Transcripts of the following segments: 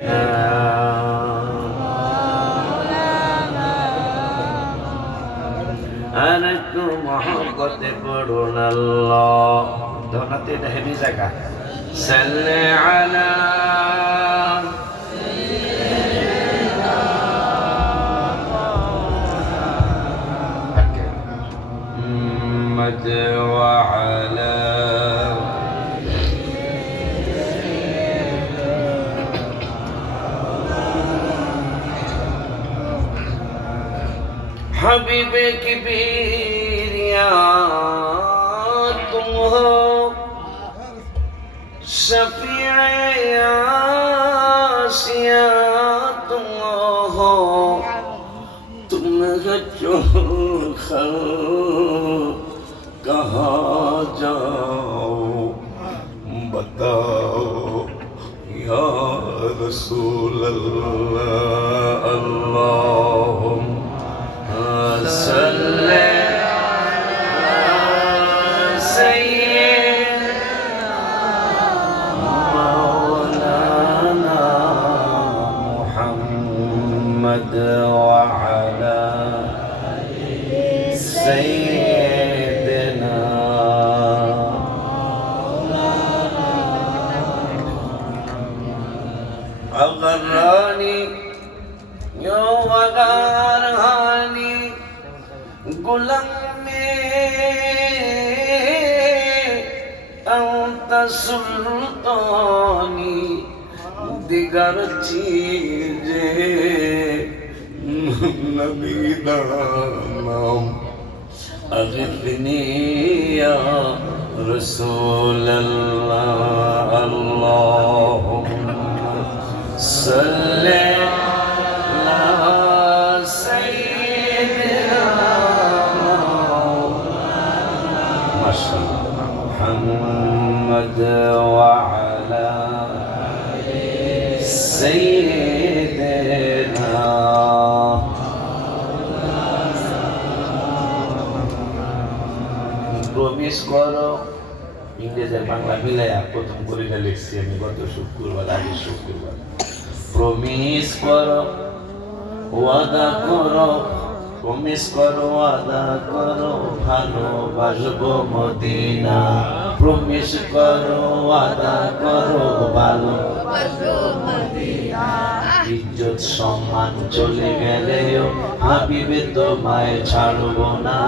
আর একটু মহব্বতে পড়ুন আল্লাহ। দোনাতে এটা হেভি জায়গা। সাল্লি আলা মুহাম্মদ ওয়া আলা हबीबे की बीरिया तुम हो, शफीए आसिया तुम हो, तुम जो कहाँ जाओ बताओ या रसूल अल्लाह। अल्लाहुम्मा صلى سيدنا مولانا محمد وعلى سيدنا أغراني يوم غراني गुलाम में अंत सुल्तानी दिगर चीजे नबी नाम अग़िथनी या रसूल अल्लाह। अल्लाहुम्मा सल्ली محمد وعلى سيدنا। প্রমিস করো, ইংরেজি বাংলা মিলাইয়া প্রথম কবিতা লিখছি আমি গত শুক্রবার, আগে শুক্রবার। প্রমিস করো, ওয়াদা করো, প্রমিস করো, ওয়াদা করো, ভালোবাসবো মদিনা। প্রমিস করো, ওয়াদা করো, ভালোবাসবো মদিনা। ইজ্জত সম্মান চলে গেলেও হাবিবে তোমায় ছাড়বো না।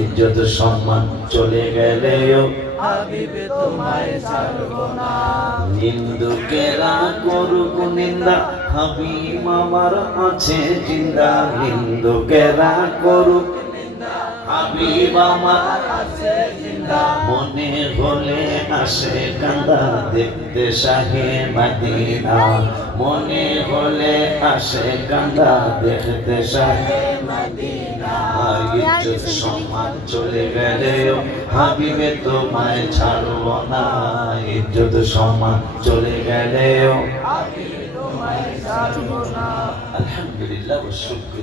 ইজ্জত সম্মান চলে গেলেও হাবিবে তোমায় ছাড়বো না। নিন্দুকেরা করুক নিন্দা, হাবিব আমার আছে জিন্দা। নিন্দুকেরা করুক নিন্দা, হাবিব আমার আছে জিন্দা। মনে হলে আসে কান্দা, দেখতে শাহে মদিনা। মনে হলে আসে কান্দা, দেখতে শাহে মদিনা। ইজ্জত সম্মান চলে গেলেও হাবিবে তোমায় ছাড়বো না। ইজ্জত সম্মান চলে গেলেও হাবিবে তোমায় ছাড়বো না। আলহামদুলিল্লাহ ওয়া শুকর।